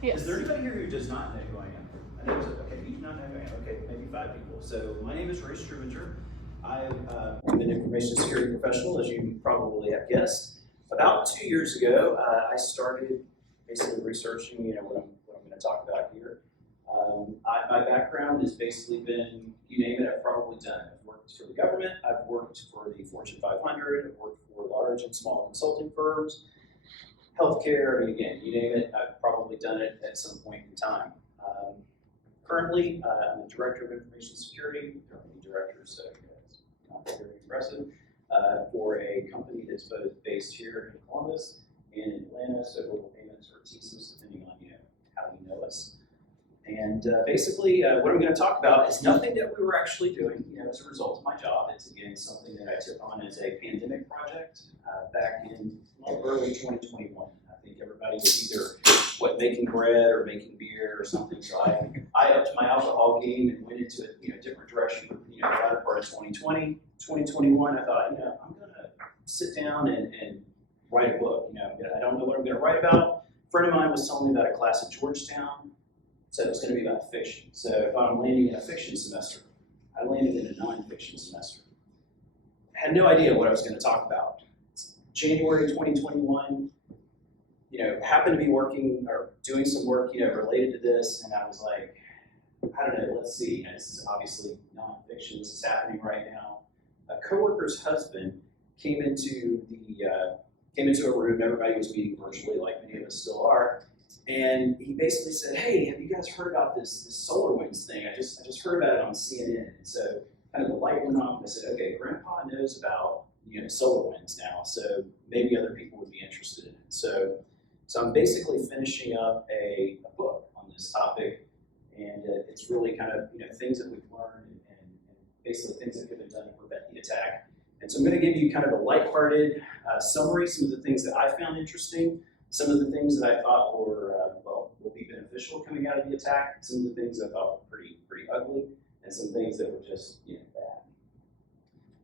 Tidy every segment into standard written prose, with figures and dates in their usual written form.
Yes. Is there anybody here who does not know who I am? I know okay, you do not know who I am. Okay, maybe 5 people. So my name is Strubinger. I'm an information security professional, as you probably have guessed. About 2 years ago, I started basically researching, what I'm going to talk about here. My background has basically been, you name it, I've probably done it. I've worked for the government, I've worked for the Fortune 500, I've worked for large and small consulting firms, healthcare, I mean, again, you name it, I've probably done it at some point in time. Currently, I'm the Director of Information Security, Deputy Director, so it's not very impressive, for a company that's both based here in Columbus and in Atlanta, so Global Payments or TSYS, depending on how you know us. And basically, what I'm going to talk about is nothing that we were actually doing, as a result of my job. It's again something that I took on as a pandemic project back in early 2021. I think everybody was either making bread or making beer or something. So I upped my alcohol game and went into a different direction. The latter part of 2020, 2021, I thought, I'm going to sit down and write a book. I don't know what I'm going to write about. A friend of mine was telling me about a class at Georgetown. So it was going to be about fiction. So if I'm landing in a fiction semester, I landed in a non-fiction semester. I had no idea what I was going to talk about. It's January 2021, happened to be working or doing some work, related to this, and I was like, I don't know, let's see. This is obviously non-fiction. This is happening right now. A coworker's husband came into a room. Everybody was meeting virtually, like many of us still are. And he basically said, hey, have you guys heard about this SolarWinds thing? I just heard about it on CNN. And so kind of the light went off, and I said, okay, Grandpa knows about SolarWinds now, so maybe other people would be interested in it. So I'm basically finishing up a book on this topic, and it's really kind of things that we've learned and basically things that could have been done to prevent the attack. And so I'm going to give you kind of a lighthearted summary, some of the things that I found interesting, some of the things that I thought were, will be beneficial coming out of the attack, some of the things I thought were pretty ugly, and some things that were just bad.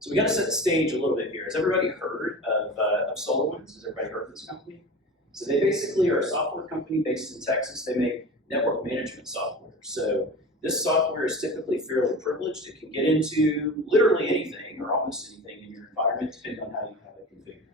So we got to set the stage a little bit here. Has everybody heard of SolarWinds? Has everybody heard of this company? So they basically are a software company based in Texas. They make network management software. So this software is typically fairly privileged. It can get into literally anything or almost anything in your environment, depending on how you have it configured.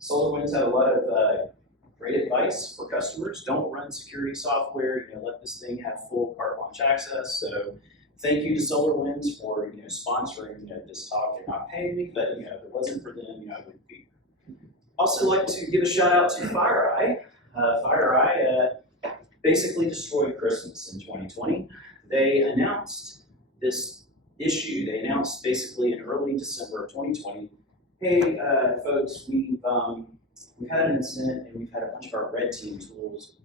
SolarWinds had a lot of great advice for customers. Don't run security software. Let this thing have full carte blanche access. So thank you to SolarWinds for sponsoring this talk. They're not paying me, but if it wasn't for them, I wouldn't be here. Also like to give a shout out to FireEye. FireEye basically destroyed Christmas in 2020. They announced this issue. They announced basically in early December of 2020, hey folks, we've had an incident and we've had a bunch of our red team tools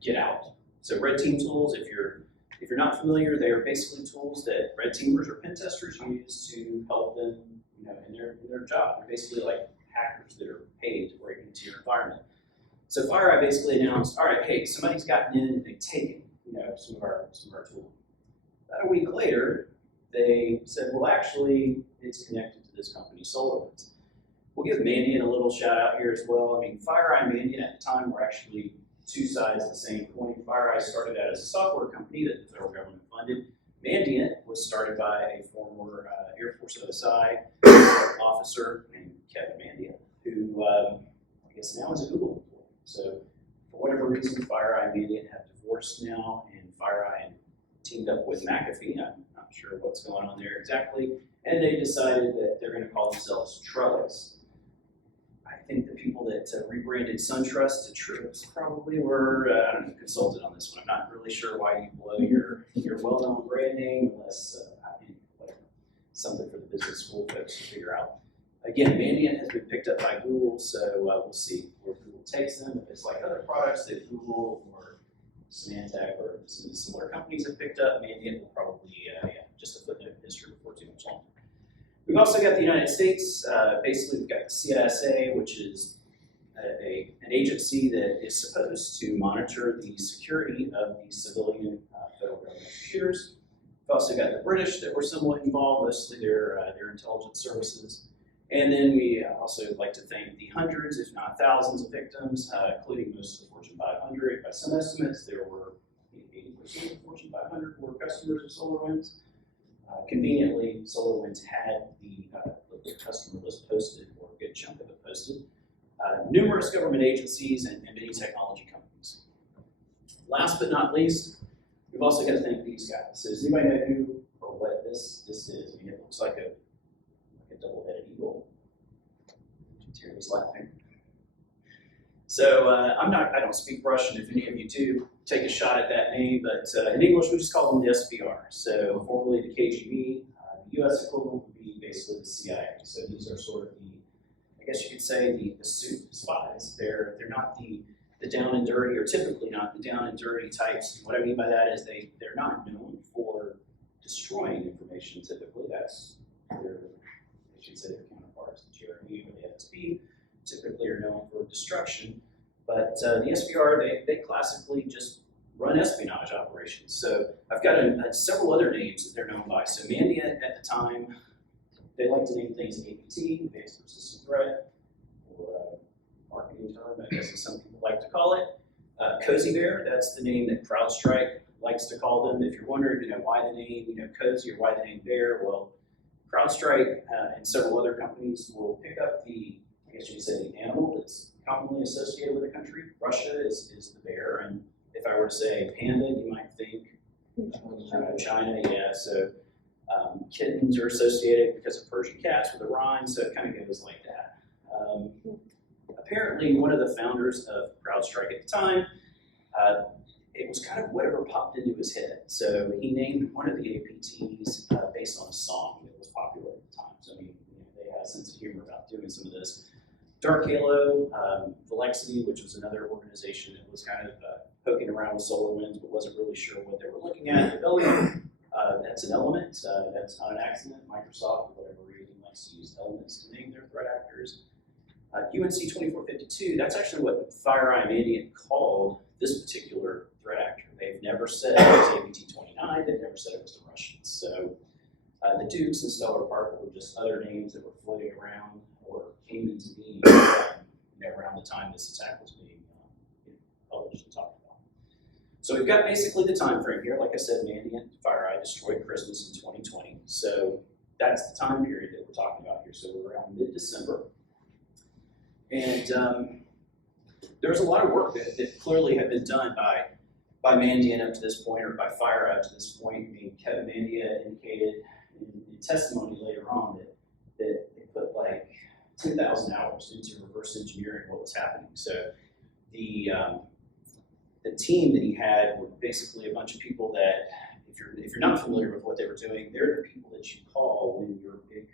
get out. So red team tools, if you're not familiar, they are basically tools that red teamers or pen testers use to help them, in their job. They're basically like hackers that are paid to break into your environment. So FireEye basically announced, all right, hey, somebody's gotten in and they've taken, some of our tools. About a week later, they said, well, actually, it's connected to this company, SolarWinds. We'll give Mandiant a little shout out here as well. I mean, FireEye and Mandiant at the time were actually two sides of the same coin. FireEye started out as a software company that the federal government funded. Mandiant was started by a former Air Force OSI officer named Kevin Mandiant, who I guess now is a Google employee. So for whatever reason, FireEye and Mandiant have divorced now, and FireEye teamed up with McAfee. I'm not sure what's going on there exactly. And they decided that they're going to call themselves Trellis. I think the people that rebranded SunTrust to Trellis probably were, I don't know, consulted on this one. I'm not really sure why you blow your well-known brand name unless, whatever, something for the business school folks to figure out. Again, Mandiant has been picked up by Google, so we'll see where Google takes them. If it's like other products that Google or Symantec or some of these similar companies have picked up, Mandiant will probably, just a footnote in history before too much longer. We've also got the United States. Basically, we've got the ISSA, which is an agency that is supposed to monitor the security of the civilian federal government computers. We've also got the British that were somewhat involved, mostly their intelligence services. And then we also like to thank the hundreds, if not thousands, of victims, including most of the Fortune 500. By some estimates, there were 80% of the Fortune 500 were customers of SolarWinds. Conveniently, SolarWinds had the customer list posted, or a good chunk of it posted. Numerous government agencies and many technology companies. Last but not least, we've also got to thank these guys. So does anybody know who or what this is? I mean, it looks like a double-headed eagle. Terry's laughing. So I don't speak Russian. If any of you do, take a shot at that name. But in English, we just call them the SBR. So formerly the KGB. The U.S. equivalent would be basically the CIA. So these are sort of the, I guess you could say, the suit spies. They're not the down and dirty, or typically not the down and dirty types. What I mean by that is they're not known for destroying information. Typically, that's their, I should say, their counterparts, the GRE or the FSB, typically are known for destruction. But the SBR, they classically just run espionage operations. So I've got several other names that they're known by. So Mandiant at the time, they like to name things APT, Advanced Persistent Threat, or marketing term, I guess as some people like to call it. Cozy Bear, that's the name that CrowdStrike likes to call them. If you're wondering, why the name, Cozy, or why the name Bear, well, CrowdStrike and several other companies will pick up the, I guess you could say, the animal that's commonly associated with a country. Russia is the bear, and if I were to say panda, you might think China, yeah. So kittens are associated because of Persian cats with a rhyme, so it kind of goes like that. Apparently, one of the founders of CrowdStrike at the time, it was kind of whatever popped into his head. So he named one of the APTs based on a song that was popular at the time. So I mean, they had a sense of humor about doing some of this. Dark Halo, Velexity, which was another organization that was kind of poking around with SolarWinds, but wasn't really sure what they were looking at. Rebellion, that's an element. That's not an accident. Microsoft, for whatever reason, likes to use elements to name their threat actors. UNC 2452, that's actually what FireEye and Mandiant called this particular threat actor. They've never said it was APT-29. They've never said it was the Russians. So the Dukes and Stellar Park were just other names that were floating around or came into being around the time this attack was being published and talked about. So we've got basically the time frame here. Like I said, Mandiant, FireEye destroyed Christmas in 2020. So that's the time period that we're talking about here. So we're around mid-December. And there's a lot of work that clearly had been done by Mandiant up to this point, or by FireEye up to this point. I mean, Kevin Mandia indicated in testimony later on that they put like 10,000 hours into reverse engineering what was happening. So the team that he had were basically a bunch of people that, if you're not familiar with what they were doing, they're the people that you call when your big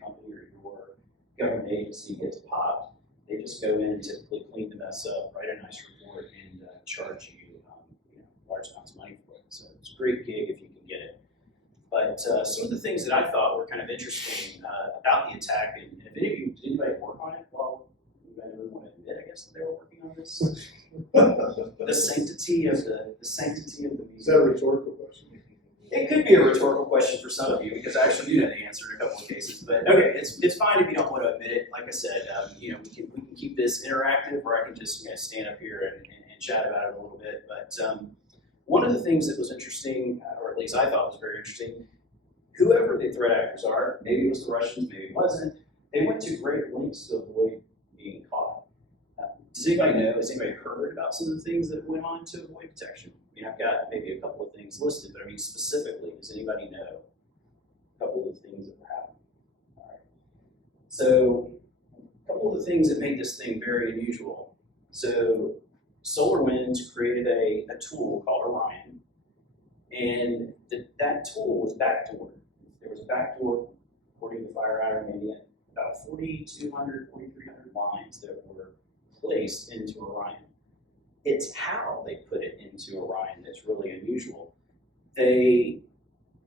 company or your government agency gets popped. They just go in and typically clean the mess up, write a nice report, and charge you, large amounts of money for it. So it's a great gig if you can get it. But some of the things that I thought were kind of interesting about the attack, and if any of you, did anybody work on it? Well, anybody want to admit, I guess, that they were working on this? The sanctity of the meeting. Is that a rhetorical question? It could be a rhetorical question for some of you, because I actually do know the answer in a couple of cases. But okay, it's fine if you don't want to admit it. Like I said, we can keep this interactive, or I can just stand up here and chat about it a little bit. But one of the things that was interesting, or at least I thought was very interesting, whoever the threat actors are, maybe it was the Russians, maybe it wasn't, they went to great lengths to avoid being caught. Does anybody know, has anybody heard about some of the things that went on to avoid detection? I mean, I've got maybe a couple of things listed, but I mean specifically, does anybody know a couple of the things that were happening? All right. So a couple of the things that made this thing very unusual. So SolarWinds created a tool called Orion, and that tool was backdoored. There was a backdoor, according to FireEye and Mandiant, about 4,200, 4,300 lines that were placed into Orion. It's how they put it into Orion that's really unusual. They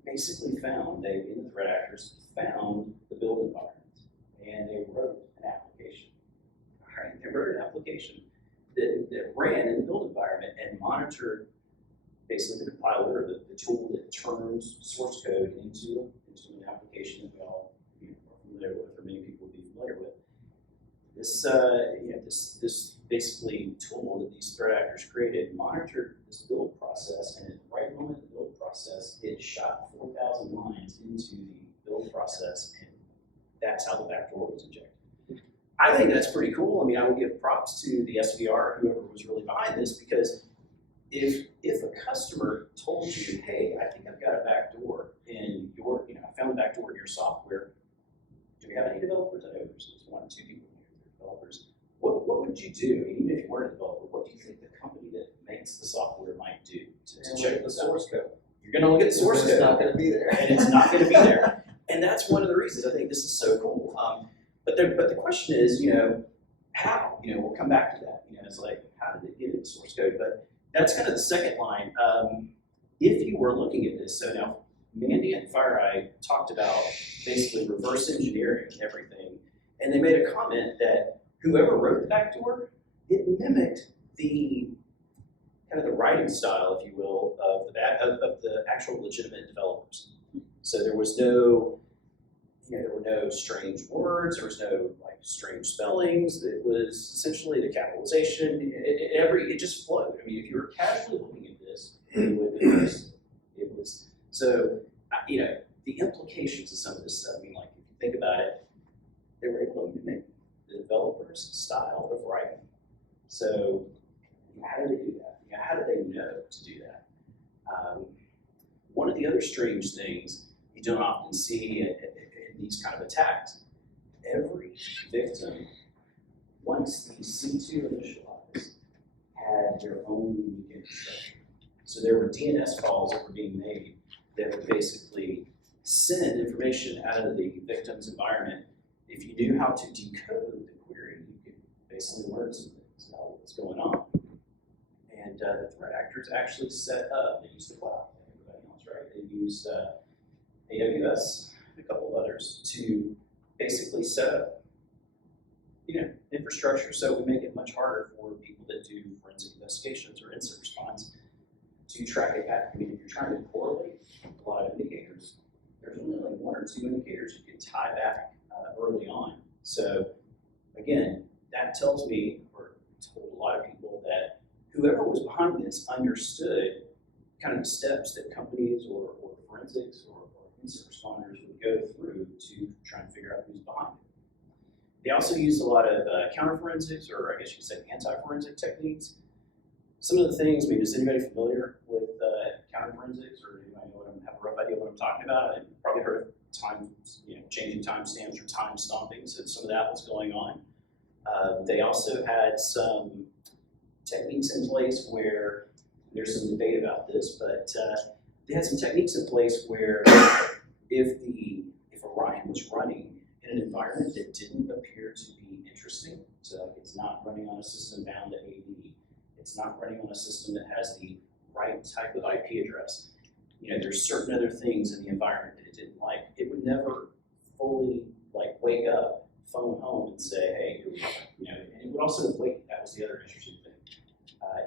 basically found, in the threat actors, found the build environment, and they wrote an application. All right, they wrote an application that ran in the build environment and monitored basically the compiler, the tool that turns source code into an application that we all are familiar with, or many people would be familiar with. This, this basically tool that these threat actors created monitored this build process, and at the right moment in the build process, it shot 4,000 lines into the build process, and that's how the backdoor was injected. I think that's pretty cool. I mean, I would give props to the SVR, whoever was really behind this, because if a customer told you, hey, I think I've got a backdoor in your, I found a backdoor in your software. Do we have any developers? I know there's 1 or 2 people here that are developers. What would you do? I mean, even if you weren't a developer, what do you think the company that makes the software might do to check the source code? You're going to look at the source code. It's not going to be there. And it's not going to be there. And that's one of the reasons I think this is so cool. But the question is, how? We'll come back to that. It's like, how did it get in the source code? But that's kind of the second line. If you were looking at this, so now Mandy and FireEye talked about basically reverse engineering everything, and they made a comment that whoever wrote the backdoor, it mimicked the kind of the writing style, if you will, of the actual legitimate developers. So there was no, there were no strange words, there was no strange spellings. It was essentially the capitalization. It just flowed. I mean, if you were casually looking at this, you wouldn't notice it. It was so, the implications of some of this stuff. I mean, if you think about it, they were able to mimic the developer's style of writing. So, how did they do that? How did they know to do that? One of the other strange things you don't often see in these kind of attacks, every victim, once the C2 initialized, had their own unique infrastructure. So there were DNS calls that were being made that would basically send information out of the victim's environment. If you knew how to decode the query, you could basically learn some things about what's going on. And the threat actors actually set up, they used the cloud, like everybody else, right? They used AWS, and a couple of others, to basically set up, infrastructure so it would make it much harder for people that do forensic investigations or incident response to track it back. I mean, if you're trying to correlate a lot of indicators, there's only 1 or 2 indicators you can tie back early on. So again, that tells me, or told a lot of people, that whoever was behind this understood kind of the steps that companies or forensics or incident responders would go through to try and figure out who's behind it. They also used a lot of counter-forensics, or I guess you could say anti-forensic techniques. Some of the things, I mean, is anybody familiar with counter-forensics, or anybody have a rough idea what I'm talking about? I've probably heard of changing timestamps or time stomping, so some of that was going on. They also had some techniques in place where, there's some debate about this, but they had some techniques in place where if Orion was running in an environment that didn't appear to be interesting, so it's not running on a system bound to AD, it's not running on a system that has the right type of IP address, there's certain other things in the environment that it didn't like, it would never fully wake up, phone home and say, hey, here we are. And it would also wait, that was the other interesting thing.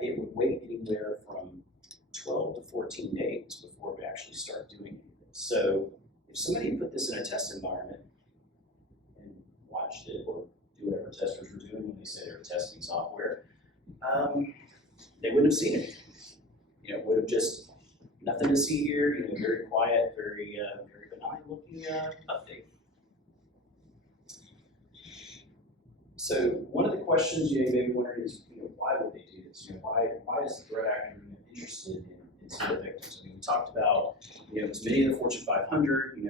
It would wait anywhere from 12 to 14 days before it would actually start doing anything. So if somebody put this in a test environment and watched it, or do whatever testers were doing when they say they were testing software, they wouldn't have seen it. It would have just, nothing to see here, very quiet, very benign looking update. So one of the questions you may be wondering is, why would they do this? Why is the threat actor interested in some of the victims? I mean, we talked about, as many of the Fortune 500,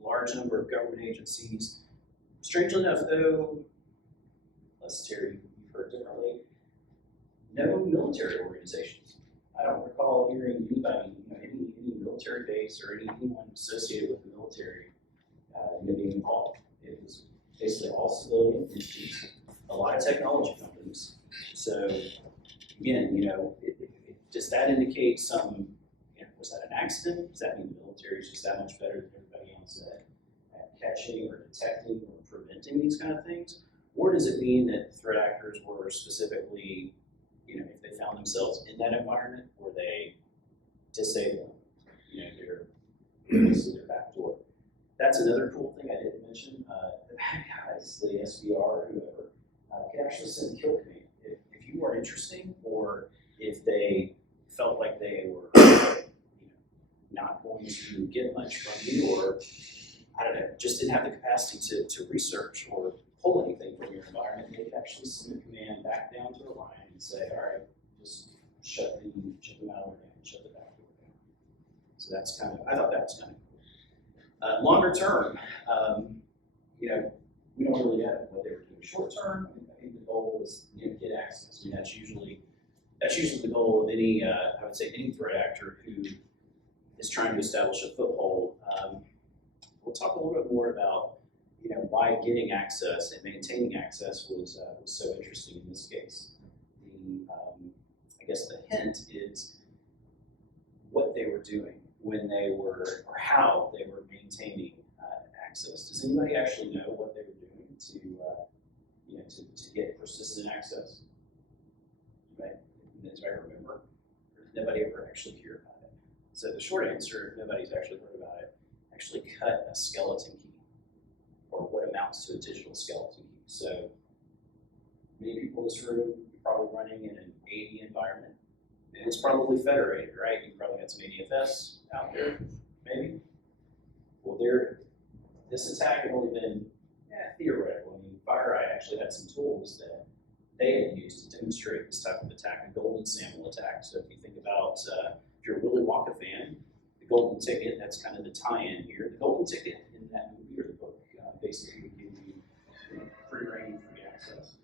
large number of government agencies. Strangely enough, though, unless Terry, you've heard differently, no military organizations. I don't recall hearing anybody, any military base or anyone associated with the military being involved. It was basically all civilian entities, a lot of technology companies. So again, does that indicate some, was that an accident? Does that mean the military is just that much better than everybody else at catching or detecting or preventing these kind of things? Or does it mean that threat actors were specifically, if they found themselves in that environment, were they disabling, their backdoor? That's another cool thing I didn't mention. bad guys, the SBR or whoever, could actually send a kill command. If you weren't interesting, or if they felt like they were not going to get much from you, or I don't know, just didn't have the capacity to research or pull anything from your environment, they could actually send a command back down to Orion and say, all right, just shut the malware down, shut the backdoor down. So that's kind of, I thought that was kind of cool. Longer term, we don't really have what they were doing. Short term, I think the goal is get access. I mean, that's usually the goal of any, I would say, any threat actor who is trying to establish a foothold. We'll talk a little bit more about why getting access and maintaining access was so interesting in this case. I guess the hint is what they were doing when they were, or how they were maintaining access. Does anybody actually know what they were doing to get persistent access? Does anybody remember? Or did nobody ever actually hear about it? So the short answer, if nobody's actually heard about it, actually cut a skeleton key, or what amounts to a digital skeleton key. So many people in this room are probably running in an AD environment, and it's probably federated, right? You probably got some ADFS out there, maybe. Well, this attack had only been theoretical. I mean, FireEye actually had some tools that they had used to demonstrate this type of attack, a golden sample attack. So if you think about, if you're a Willy Wonka fan, the golden ticket, that's kind of the tie-in here. The golden ticket in that movie or the book basically would give you free reign, free access.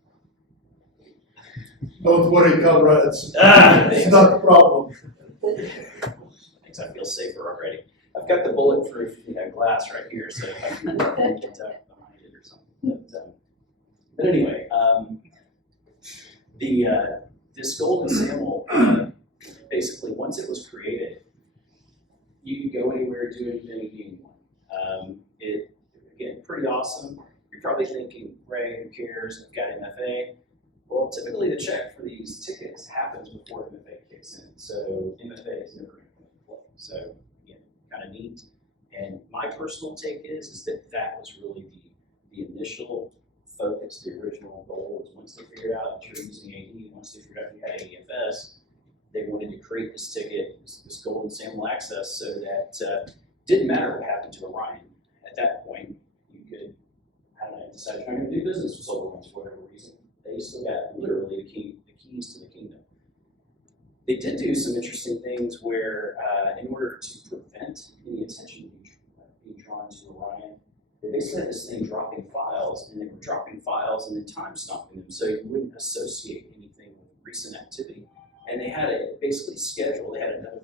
Don't worry, comrades. It's not the problem. Thanks, I feel safer already. I've got the bulletproof glass right here, so if I can get behind it or something. But anyway, this golden sample, basically, once it was created, you could go anywhere, do anything, with anyone. Again, pretty awesome. You're probably thinking, Ray, who cares? I've got MFA. Well, typically the check for these tickets happens before MFA kicks in. So MFA is never going to come into play. So again, kind of neat. And my personal take is that was really the initial focus, the original goal was once they figured out that you're using AD, once they figured out you had ADFS, they wanted to create this ticket, this golden sample access, so that didn't matter what happened to Orion. At that point, you could, I don't know, decide you're not going to do business with SolarWinds for whatever reason. They still got literally the keys to the kingdom. They did do some interesting things where, in order to prevent any attention being drawn to Orion, they basically had this thing dropping files, and they were dropping files and then time stomping them so you wouldn't associate anything with recent activity. And they had it basically scheduled, they had another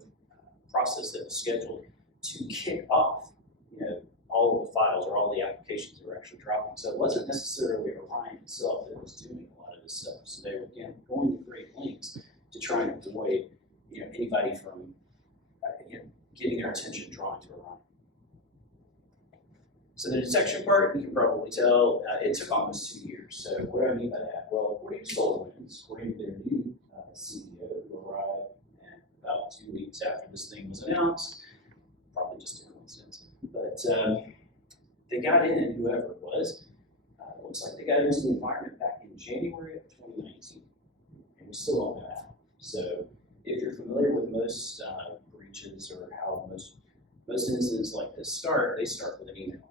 process that was scheduled to kick off, all of the files or all the applications that were actually dropping. So it wasn't necessarily Orion itself that was doing a lot of this stuff. So they were, again, going to great lengths to try and avoid, anybody from, getting their attention drawn to Orion. So the detection part, you can probably tell, it took almost 2 years. So what do I mean by that? Well, according to SolarWinds, according to their new CEO who arrived about 2 weeks after this thing was announced, probably just a coincidence, but they got in, whoever it was, looks like they got into the environment back in January of 2019, and we still don't know how. So if you're familiar with most breaches or how most incidents like this start, they start with an email.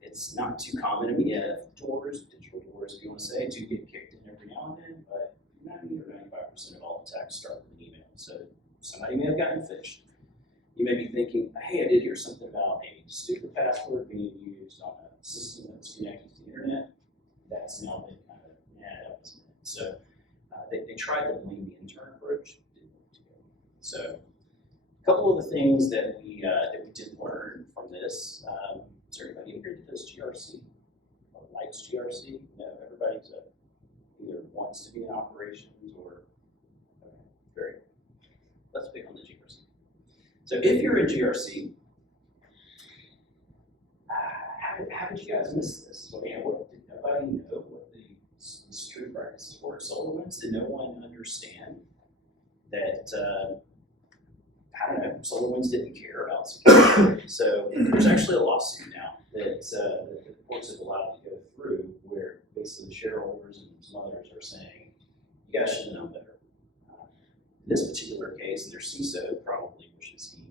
It's not too common. I mean, yeah, doors, digital doors, if you want to say, do get kicked in every now and then, but 90 or 95% of all attacks start with an email. So somebody may have gotten phished. You may be thinking, hey, I did hear something about a stupid password being used on a system that's connected to the internet. That's now been kind of, that wasn't it. So they tried to blame the intern approach, didn't work together. So a couple of the things that we did learn from this. Is there anybody in here that does GRC or likes GRC? No, everybody's either wants to be in operations or, okay, very good. Let's pick on the GRC. So if you're in GRC, how did you guys miss this? Well, did nobody know what the security practices were at SolarWinds? Did no one understand that I don't know, SolarWinds didn't care about security. So there's actually a lawsuit now that the courts have allowed to go through where basically the shareholders and some others are saying, you guys should have known better. In this particular case, their CISO probably wishes he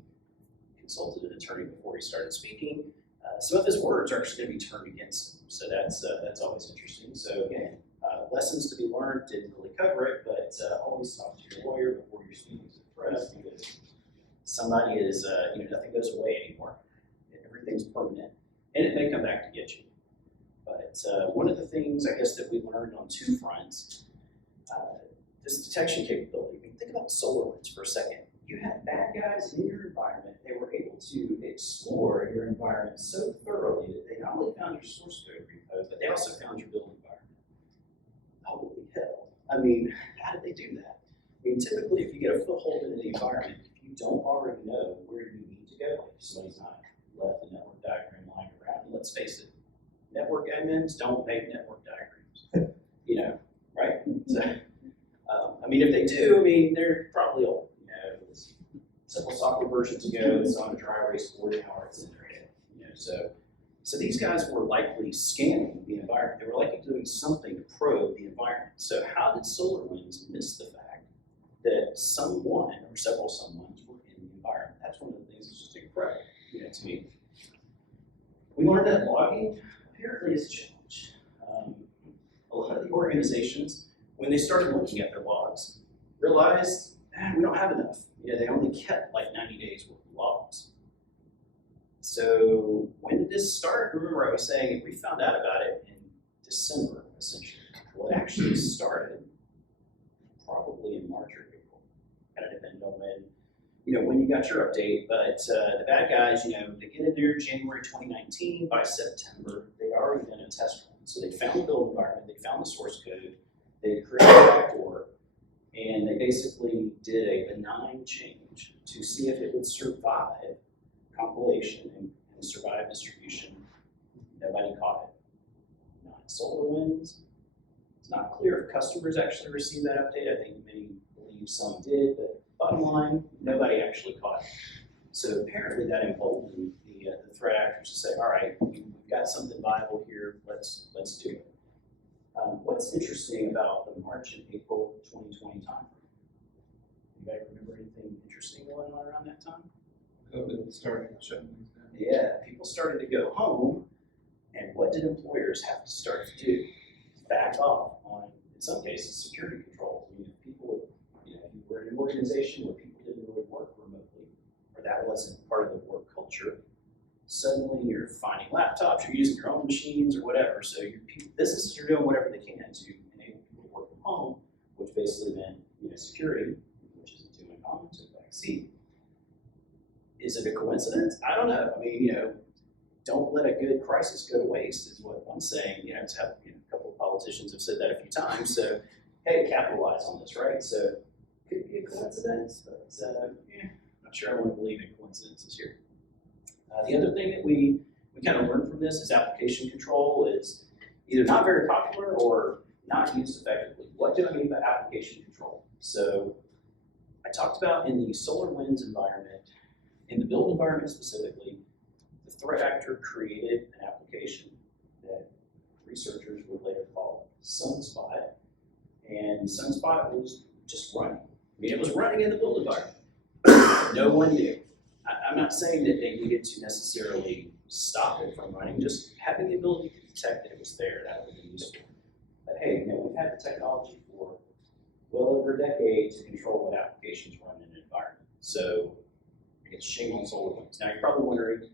consulted an attorney before he started speaking. Some of his words are actually going to be turned against him. So that's always interesting. So again, lessons to be learned, didn't really cover it, but always talk to your lawyer before you're speaking to the press, because somebody is, nothing goes away anymore. Everything's permanent, and it may come back to get you. But one of the things, I guess, that we learned on two fronts, this detection capability. I mean, think about SolarWinds for a second. You had bad guys in your environment. They were able to explore your environment so thoroughly that they not only found your source code repo, but they also found your build environment. Holy hell. I mean, how did they do that? I mean, typically, if you get a foothold into the environment, if you don't already know where you need to go, if somebody's not left the network diagram lying around, and let's face it, network admins don't make network diagrams, right? So, I mean, if they do, I mean, they're probably old. Several software versions ago, it's on a dry erase board now, or it's in their head. So these guys were likely scanning the environment. They were likely doing something to probe the environment. So how did SolarWinds miss the fact that someone or several someones were in the environment? That's one of the things that's just incredible, to me. We learned that logging apparently is a challenge. A lot of the organizations, when they started looking at their logs, realized we don't have enough. They only kept like 90 days worth of logs. So when did this start? Remember, I was saying we found out about it in December, essentially. Well, it actually started probably in March or April. Kind of depended on when you got your update. But the bad guys, they get in there January 2019. By September, they'd already done a test run. So they found the build environment, they found the source code, they created a backdoor, and they basically did a benign change to see if it would survive compilation and survive distribution. Nobody caught it. Not SolarWinds. It's not clear if customers actually received that update. I think many believe some did, but bottom line, nobody actually caught it. So apparently that emboldened the threat actors to say, all right, we've got something viable here, let's do it. What's interesting about the March and April 2020 time frame? Anybody remember anything interesting going on around that time? COVID starting to shut things down. Yeah, people started to go home, and what did employers have to start to do? Back off on, in some cases, security controls. I mean, if people, if you were in an organization where people didn't really work remotely, or that wasn't part of the work culture, suddenly you're finding laptops, you're using your own machines or whatever. So businesses are doing whatever they can to enable people to work from home, which basically meant security, which isn't too uncommon, took a back seat. Is it a coincidence? I don't know. I mean, don't let a good crisis go to waste is what I'm saying. It's a couple of politicians have said that a few times. So, hey, capitalize on this, right? So, could be a coincidence, but not sure I want to believe in coincidences here. The other thing that we kind of learned from this is application control is either not very popular or not used effectively. What do I mean by application control? So I talked about in the SolarWinds environment, in the build environment specifically, the threat actor created an application that researchers would later call Sunspot, and Sunspot was just running. I mean, it was running in the build environment. No one knew. I'm not saying that they needed to necessarily stop it from running, just having the ability to detect that it was there, that would be useful. But hey, we've had the technology for well over a decade to control what applications run in an environment. So it's shame on SolarWinds. Now you're probably wondering,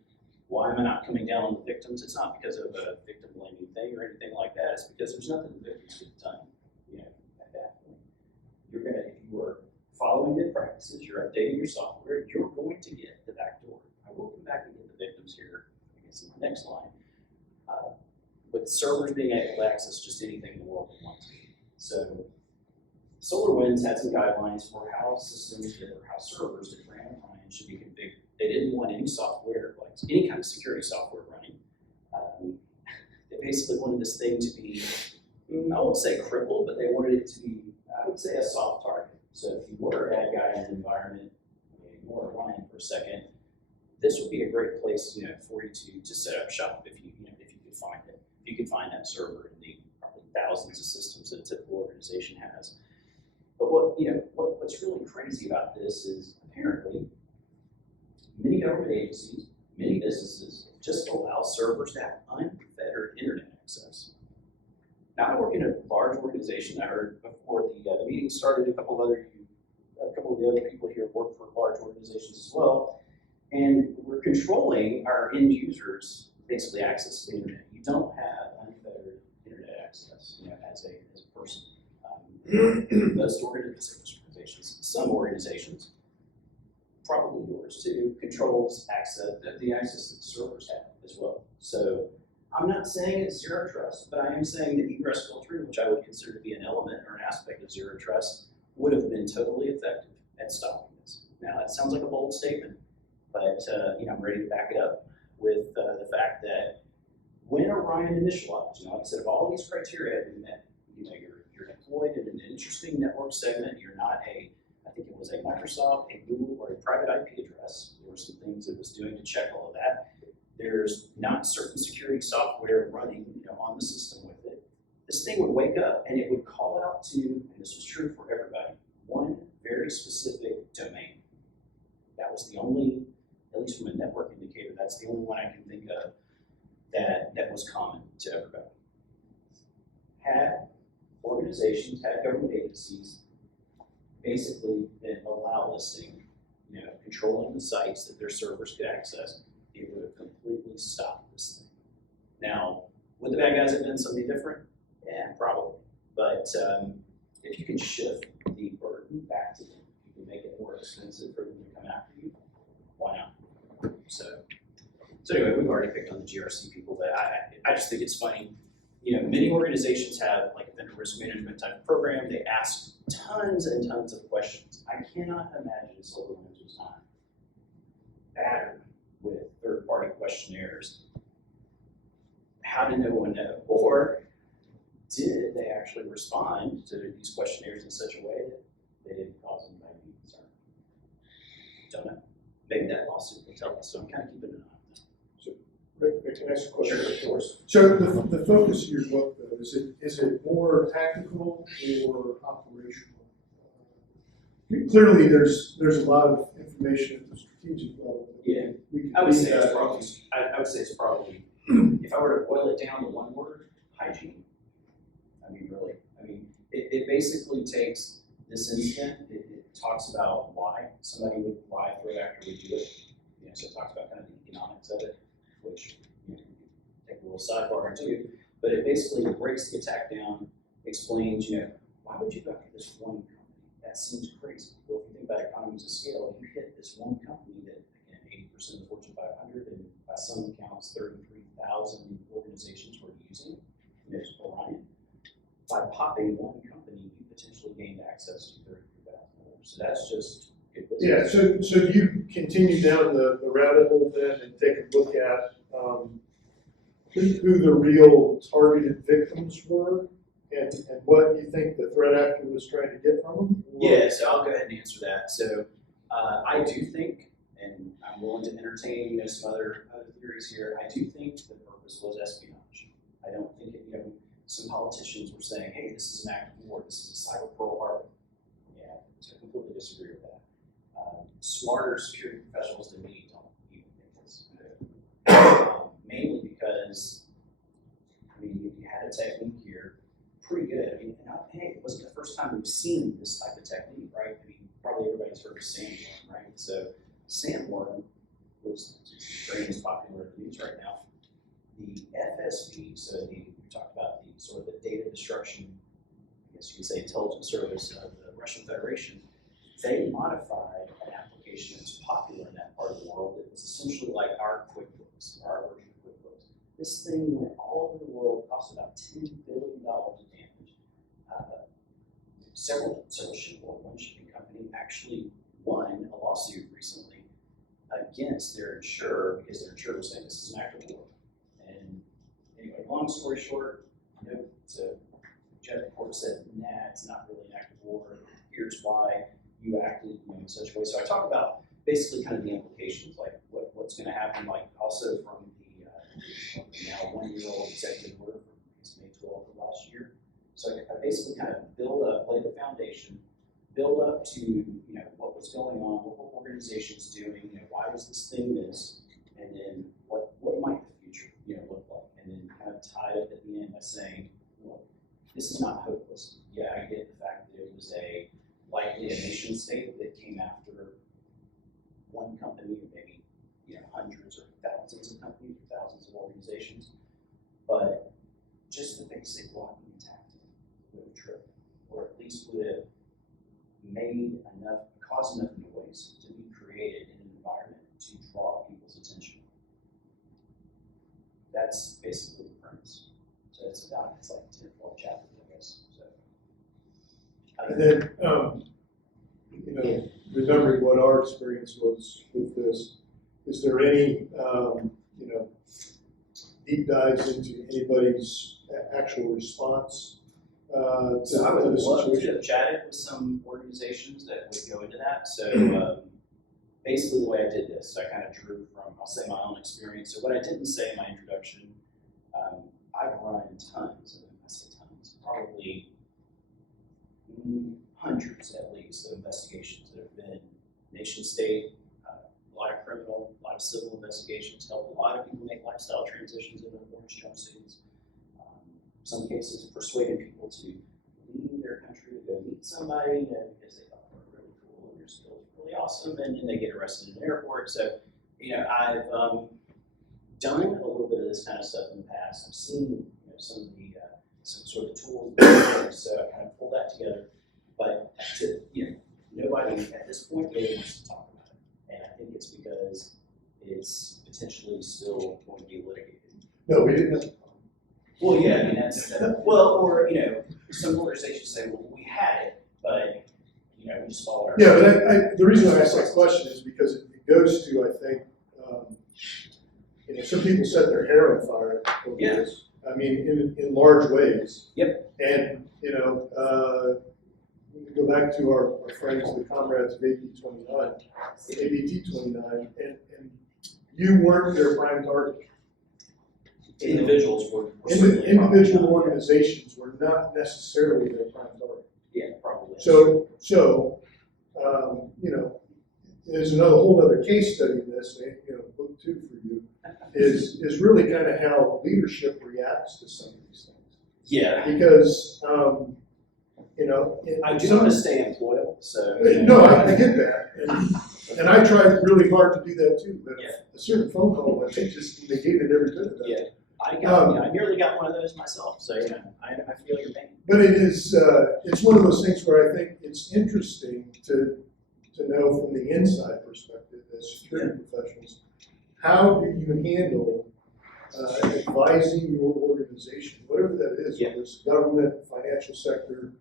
why am I not coming down on the victims? It's not because of a victim blaming thing or anything like that. It's because there's nothing the victims could have done. At that point, if you were following good practices, you're updating your software, you're going to get the backdoor. I will come back and get the victims here, I guess, in the next line. With servers being able to access just anything in the world they want to. So SolarWinds had some guidelines for how systems or how servers that ran online should be configured. They didn't want any software, like any kind of security software running. They basically wanted this thing to be, I won't say crippled, but they wanted it to be, I would say, a soft target. So if you were a bad guy in an environment, you more Orion for a second, this would be a great place, for you to set up shop if you could find it. If you could find that server in the probably thousands of systems that a typical organization has. But what's really crazy about this is apparently many government agencies, many businesses just allow servers to have unfettered internet access. Now, I work in a large organization. I heard before the meeting started, a couple of the other people here work for large organizations as well. And we're controlling our end users basically access to the internet. You don't have unfettered internet access, as a person. Most organizations, some organizations, probably yours too, controls access, the access that the servers have as well. So I'm not saying it's zero trust, but I am saying that egress filtering, which I would consider to be an element or an aspect of zero trust, would have been totally effective at stopping this. Now, that sounds like a bold statement, but I'm ready to back it up with the fact that when Orion initialized, like I said, if all of these criteria have been met, you're deployed in an interesting network segment, you're not I think it was a Microsoft, a Google, or a private IP address. There were some things it was doing to check all of that. There's not certain security software running on the system with it. This thing would wake up and it would call out to, and this was true for everybody, one very specific domain. That was the only, at least from a network indicator, that's the only one I can think of that was common to everybody. Had organizations, had government agencies basically been allow listing, controlling the sites that their servers could access, it would have completely stopped this thing. Now, would the bad guys have done something different? Yeah, probably. But if you can shift the burden back to them, you can make it more expensive for them to come after you, why not? So anyway, we've already picked on the GRC people, but I just think it's funny. Many organizations have like a vendor risk management type of program. They ask tons and tons of questions. I cannot imagine SolarWinds was not battered with third-party questionnaires. How did no one know? Or did they actually respond to these questionnaires in such a way that they didn't cause anybody to be concerned? Don't know. Maybe that lawsuit will tell us, so I'm kind of keeping an eye on that. Rick, can I ask a question? Sure, of course. So the focus of your book, though, is it more tactical or operational? Clearly, there's a lot of information at the strategic level. Yeah, I would say it's probably, if I were to boil it down to one word, hygiene. I mean, really. It basically takes this incident, it talks about why why a threat actor would do it. So it talks about kind of the economics of it, which take a little sidebar into, but it basically breaks the attack down, explains, why would you go after this one company? That seems crazy. Well, if you think about economies of scale, you hit this one company that, again, 80% of the Fortune 500, and by some accounts, 33,000 organizations were using Orion. By popping one company, you potentially gained access to 33,000 others. So that's just good business. Yeah, so do you continue down the rabbit hole then and take a look at who the real targeted victims were and what you think the threat actor was trying to get from them? Yeah, so I'll go ahead and answer that. So I do think, and I'm willing to entertain some other theories here, I do think the purpose was espionage. I don't think some politicians were saying, hey, this is an act of war, this is a cyber Pearl Harbor. Yeah, I completely disagree with that. Smarter security professionals than me don't even think this. Mainly because, you had a technique here, pretty good. Hey, it wasn't the first time we've seen this type of technique, right? Probably everybody's heard of sandworm, right? So sandworm was very popular in the news right now. The FSB, so we talked about the sort of the data destruction, I guess you could say intelligence service of the Russian Federation. They modified an application that's popular in that part of the world that was essentially like our QuickBooks, our version of QuickBooks. This thing went all over the world, cost about $10 billion in damage. Several one shipping company actually won a lawsuit recently against their insurer because their insurer was saying this is an act of war. And anyway, long story short, so judge of the court said, nah, it's not really an act of war. Here's why you acted in such a way. So I talk about basically kind of the implications, like what's going to happen, like also from the now 1-year-old executive order from May 12th of last year. So I basically kind of lay the foundation, build up to what was going on, what were organizations doing, why was this thing this, and then what might the future look like, and then kind of tie it at the end by saying, well, this is not hopeless. Yeah, I get the fact that it was likely a nation state that came after one company, or maybe hundreds or thousands of companies or thousands of organizations, but just the basic blocking and tackling would have tripped, or at least would have caused enough noise to be created in an environment to draw people's attention. That's basically the premise. So it's like 10 or 12 chapters, I guess. So. And then, remembering what our experience was with this, is there any, deep dives into anybody's actual response So I would to the love to situation? have chatted with some organizations that would go into that. So basically the way I did this, I kind of drew from, I'll say, my own experience. So what I didn't say in my introduction, I've run tons of, I say tons, probably hundreds at least of investigations that have been nation state, a lot of criminal, a lot of civil investigations, helped a lot of people make lifestyle transitions into orange jumpsuits. Some cases persuading people to leave their country to go meet somebody because they thought they were really cool and their skills were really awesome, and then they get arrested in an airport. So, I've done a little bit of this kind of stuff in the past. I've seen some of the some sort of tools, so I kind of pulled that together. But nobody at this point really wants to talk about it, and I think it's because it's potentially still going to be litigated. No, we didn't have. Well, yeah, I mean, or, some organizations say, well, we had it, but, we just followed our. Yeah, but the reason I asked that question is because it goes to, I think, some people set their hair on fire over this. I mean, in large ways. Yep. And, we can go back to our friends, the comrades of ABT 29, and you weren't their prime target. Individuals were individual organizations were not necessarily their prime target. Yeah, probably. So there's another whole other case study in this, book 2 for you, is really kind of how leadership reacts to some of these things. Yeah. Because, I do want to stay employable, so. No, I get that. And I tried really hard to do that too, but a certain phone call, I think just negated every bit of that. Yeah. I nearly got one of those myself, so I feel your pain. But it is, it's one of those things where I think it's interesting to know from the inside perspective as security professionals, how do you handle advising your organization, whatever that is, whether it's government, financial sector,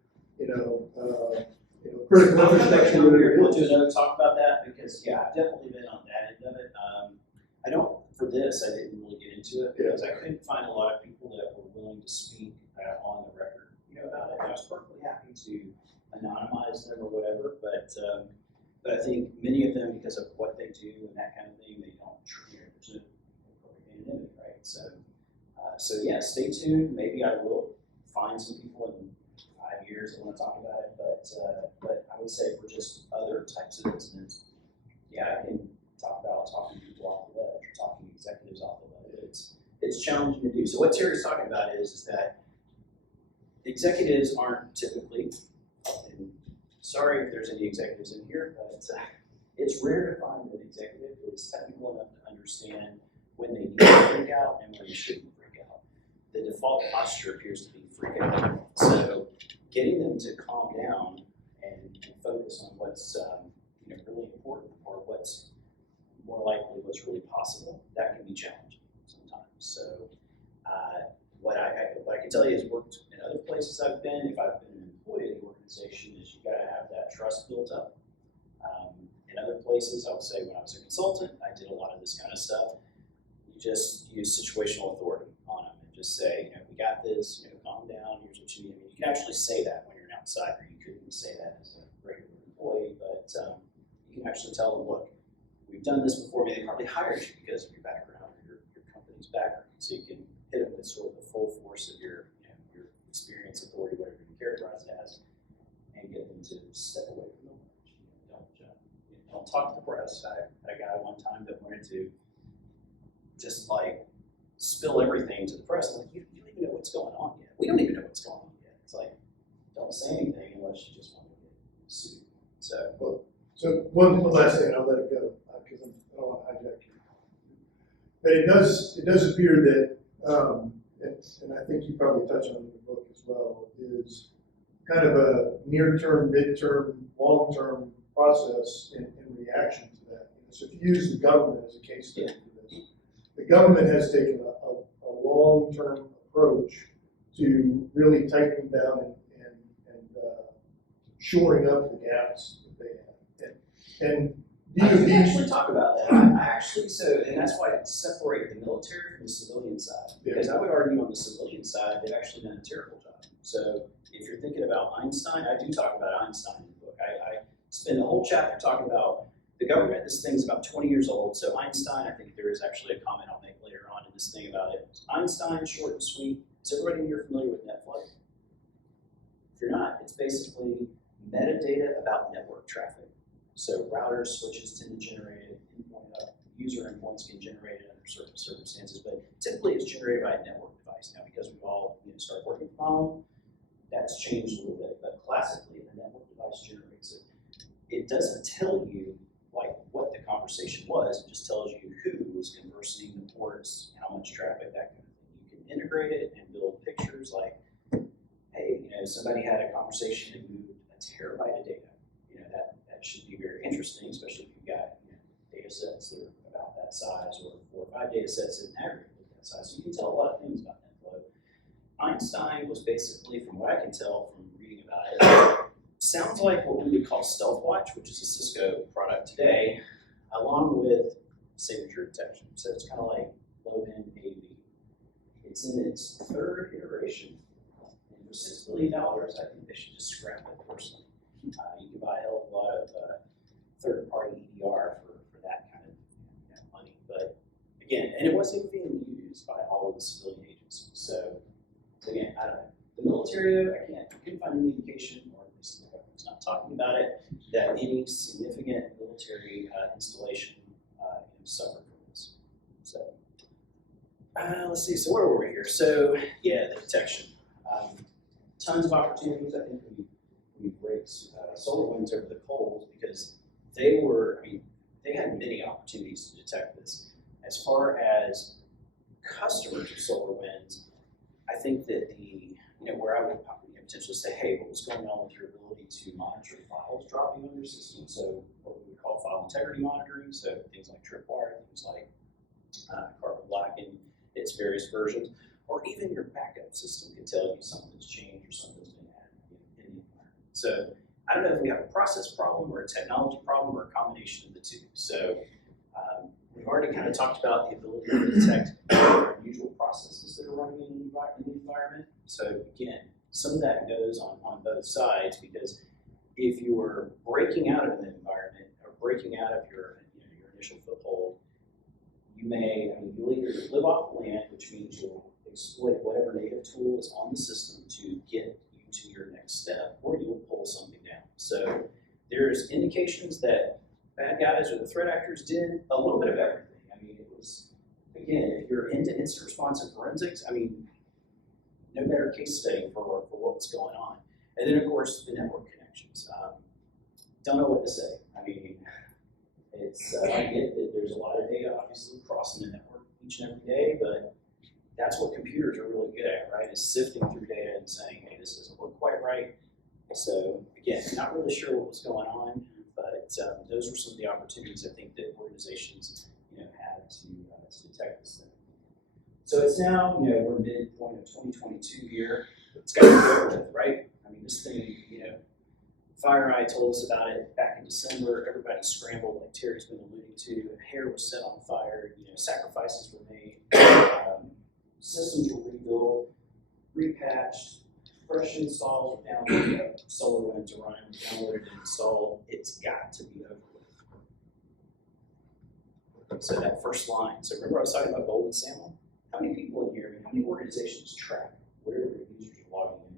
critical infrastructure, whatever it We'll do is. another talk about that because, I've definitely been on that end of it. For this, I didn't really get into it because I couldn't find a lot of people that were willing to speak on the record, about it. And I was perfectly happy to anonymize them or whatever, but I think many of them, because of what they do and that kind of thing, they don't there's no anonymity, right? So stay tuned. Maybe I will find some people in 5 years that want to talk about it, but I would say for just other types of incidents, I can talk about talking people off the ledge or talking executives off the ledge. It's challenging to do. So what Terry's talking about is that executives aren't typically, and sorry if there's any executives in here, but it's rare to find an executive who is technical enough to understand when they need to freak out and when they shouldn't freak out. The default posture appears to be freak out. So getting them to calm down and focus on what's really important or what's more likely what's really possible, that can be challenging sometimes. So what I can tell you has worked in other places I've been, if I've been an employee of the organization, is you gotta have that trust built up. In other places, I would say when I was a consultant, I did a lot of this kind of stuff. You just use situational authority on them and just say, we got this, calm down, here's what you need. I mean, you can actually say that when you're an outsider. You couldn't say that as a regular employee, but you can actually tell them, look, we've done this before. I mean, they probably hired you because of your background, your company's background, so you can hit them with sort of the full force of your, your experience, authority, whatever you characterize it as, and get them to step away from the ledge. Don't talk to the press. I had a guy one time that wanted to just like spill everything to the press. I'm like, you don't even know what's going on yet. We don't even know what's going on yet. It's like, don't say anything unless you just want to get sued. So one last thing, I'll let it go, because I don't want to hijack you. But it does appear that, and I think you probably touch on it in the book as well, is kind of a near-term, mid-term, long-term process in reaction to that. So if you use the government as a case study for this, the government has taken a long-term approach to really tightening down and shoring up the gaps that they have. And I can actually talk about that. I actually, and that's why I separate the military from the civilian side. Because I would argue on the civilian side, they've actually done a terrible job. So if you're thinking about Einstein, I do talk about Einstein in the book. I spend the whole chapter talking about the government. This thing's about 20 years old. So Einstein, I think there is actually a comment I'll make later on in this thing about it. Einstein, short and sweet. Is everybody here familiar with NetFlow? If you're not, it's basically metadata about network traffic. So routers, switches tend to generate it, user endpoints can generate it under certain circumstances, but typically it's generated by a network device. Now, because we've all started working from home, that's changed a little bit, but classically, the network device generates it. It doesn't tell you like what the conversation was, it just tells you who was conversing, the ports, how much traffic, that kind of thing. You can integrate it and build pictures like, hey, somebody had a conversation and moved a terabyte of data. That should be very interesting, especially if you've got data sets that are about that size, or 4 or 5 data sets in aggregate that size. So you can tell a lot of things about NetFlow. Einstein was basically, from what I can tell from reading about it, sounds like what we would call Stealth Watch, which is a Cisco product today, along with signature detection. So it's kind of like low-end AV. It's in its 3rd iteration. And for $6 billion, I think they should just scrap it personally. You can buy a hell of a lot of third-party EDR for that kind of money. But again, and it wasn't being used by all of the civilian agencies. So again, I don't know. The military, I couldn't find any indication, or at least the government's not talking about it, that any significant military installation suffered from this. So let's see. So where were we here? So yeah, the detection. Tons of opportunities. I think we raised SolarWinds over the coals because they had many opportunities to detect this. As far as customers of SolarWinds, I think that where I would potentially say, hey, what was going on with your ability to monitor files dropping on your system? So what we would call file integrity monitoring, so things like Tripwire, things like Carbon Black in its various versions, or even your backup system can tell you something's changed or something's been added in the environment. So I don't know if we have a process problem or a technology problem or a combination of the two. So we've already kind of talked about the ability to detect unusual processes that are running in the environment. So again, some of that goes on both sides, because if you are breaking out of an environment or breaking out of your initial foothold, you'll either live off the land, which means you'll exploit whatever native tool is on the system to get you to your next step, or you'll pull something down. So there's indications that bad guys or the threat actors did a little bit of everything. It was, again, if you're into instant responsive forensics, no better case study for what was going on. And then, of course, the network connections. Don't know what to say. I get that there's a lot of data, obviously, crossing the network each and every day, but that's what computers are really good at, right? Is sifting through data and saying, hey, this doesn't look quite right. So, again, not really sure what was going on, but those were some of the opportunities I think that organizations had to detect this thing. So it's now, we're midpoint of 2022 here. It's got to be over with, right? This thing, FireEye told us about it back in December. Everybody scrambled, like Terry's been alluding to. Hair was set on fire. Sacrifices were made. Systems were rebuilt, repatched, fresh installs were downloaded. SolarWinds are running, downloaded and installed. It's got to be over with. So that first line, so remember I was talking about golden salmon? How many people in here, I mean, how many organizations track where their users are logging in?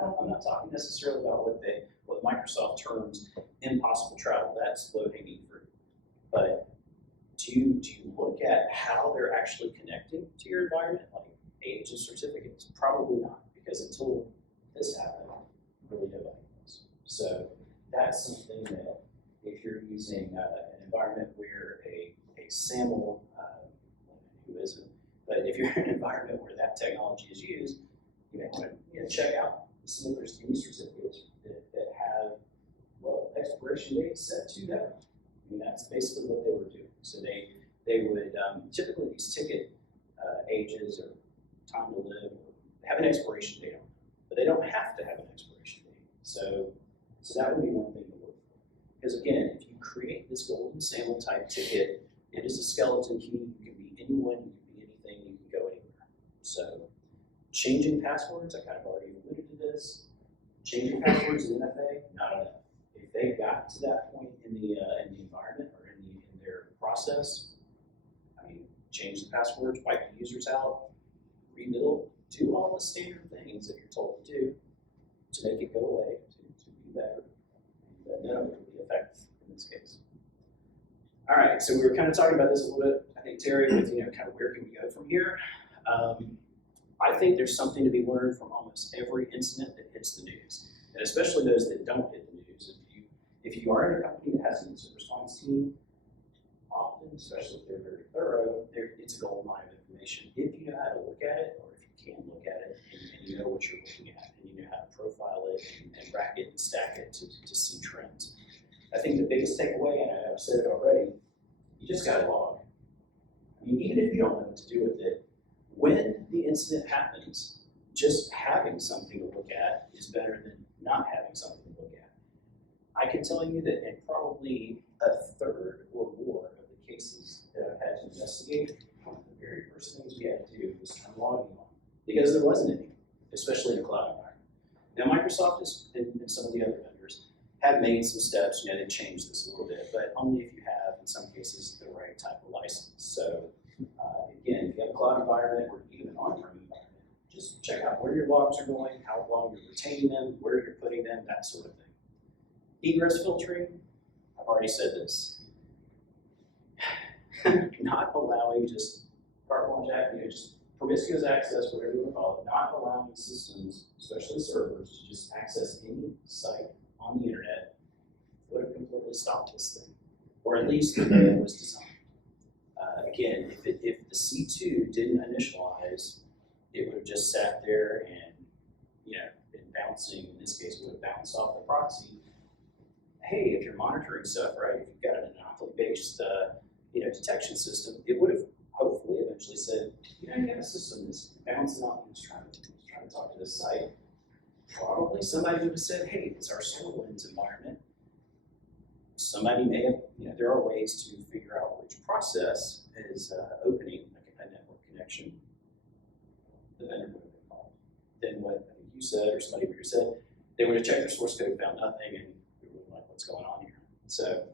I'm not talking necessarily about what Microsoft terms impossible travel, that's low hanging fruit. But do you look at how they're actually connecting to your environment, like age and certificates? Probably not, because until this happened, really nobody knows. So that's something that if you're using an environment where a SAML, who isn't, but if you're in an environment where that technology is used, you may want to check out, see if there's any certificates that have, well, expiration dates set to them. I mean, that's basically what they were doing. So they would, typically these ticket ages or time to live have an expiration date on them, but they don't have to have an expiration date. So that would be one thing to look for. Because again, if you create this golden SAML type ticket, it is a skeleton key. You can be anyone, you can be anything, you can go anywhere. So changing passwords, I kind of already alluded to this. Changing passwords in NFA, not enough. If they got to that point in the environment or in their process, I mean, change the passwords, wipe the users out, rebuild, do all the standard things that you're told to do to make it go away, to be better. And none of it will be effective in this case. All right, so we were kind of talking about this a little bit. I think Terry, with kind of where can we go from here? I think there's something to be learned from almost every incident that hits the news, and especially those that don't hit the news. If you are in a company that has an incident response team, often, especially if they're very thorough, it's a gold mine of information. If you know how to look at it, or if you can look at it, and you know what you're looking at, and you know how to profile it and rack it and stack it to see trends. I think the biggest takeaway, and I've said it already, you just got to log. I mean, even if you don't know what to do with it, when the incident happens, just having something to look at is better than not having something to look at. I can tell you that in probably a third or more of the cases that I've had to investigate, one of the very first things we had to do was turn logging on, because there wasn't any, especially in a cloud environment. Now, Microsoft and some of the other vendors have made some steps, they've changed this a little bit, but only if you have, in some cases, the right type of license. So again, if you have a cloud environment or even an on-prem environment, just check out where your logs are going, how long you're retaining them, where you're putting them, that sort of thing. Egress filtering, I've already said this. Not allowing just carte blanche, just promiscuous access, whatever you want to call it, not allowing systems, especially servers, to just access any site on the internet would have completely stopped this thing, or at least the way it was designed. Again, if the C2 didn't initialize, it would have just sat there and been bouncing. In this case, it would have bounced off the proxy. Hey, if you're monitoring stuff, right? If you've got an anomaly-based detection system, it would have hopefully eventually said, you have a system that's bouncing off and trying to talk to this site. Probably somebody would have said, hey, it's our SolarWinds environment. Somebody may have, there are ways to figure out which process is opening a network connection. The vendor would have been called. Then what I think you said, or somebody would have said, they would have checked their source code, found nothing, and we were like, what's going on here? So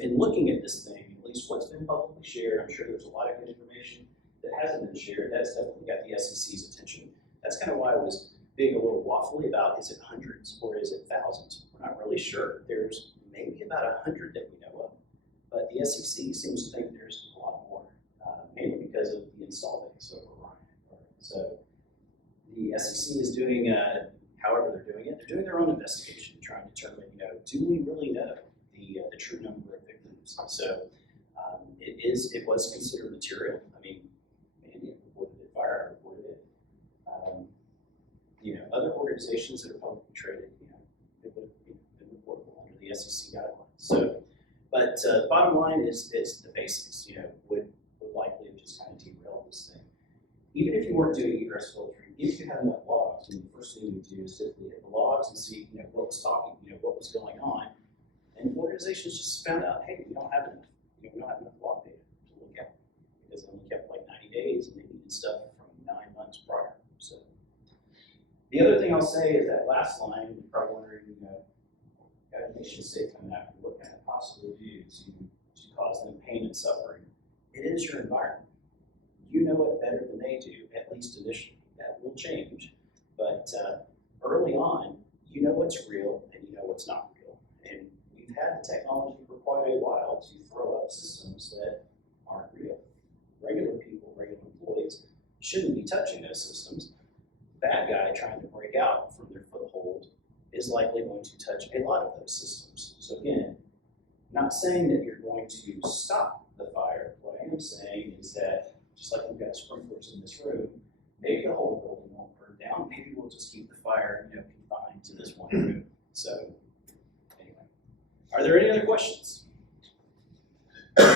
in looking at this thing, at least what's been publicly shared, I'm sure there's a lot of good information that hasn't been shared. That's definitely got the SEC's attention. That's kind of why I was being a little waffly about, is it hundreds or is it thousands? We're not really sure. There's maybe about 100 that we know of, but the SEC seems to think there's a lot more, mainly because of the install base over Ryan. So the SEC is doing, however they're doing it, they're doing their own investigation, trying to determine, do we really know the true number of victims? So it was considered material. I mean, Mandy reported it, Fire reported it. Other organizations that are publicly traded, it would have been reportable under the SEC guidelines. So, but bottom line is the basics. Would likely have just kind of derailed this thing. Even if you weren't doing egress filtering, if you had enough logs, and the first thing you do is typically hit the logs and see, what was talking, what was going on. And organizations just found out, hey, we don't have enough, we don't have enough log data to look at, because they only kept like 90 days and they needed stuff from 9 months prior. So the other thing I'll say is that last line, you're probably wondering, got a nation state coming after, what can it possibly do to cause them pain and suffering, it is your environment. You know it better than they do, at least initially. That will change, but early on, you know what's real and you know what's not real. And we've had the technology for quite a while to throw up systems that aren't real. Regular people, regular employees, shouldn't be touching those systems. Bad guy trying to break out from their foothold is likely going to touch a lot of those systems. So again, not saying that you're going to stop the fire. What I am saying is that, just like we've got sprinklers in this room, maybe the whole building won't burn down. Maybe we'll just keep the fire, confined to this one room. So anyway, are there any other questions?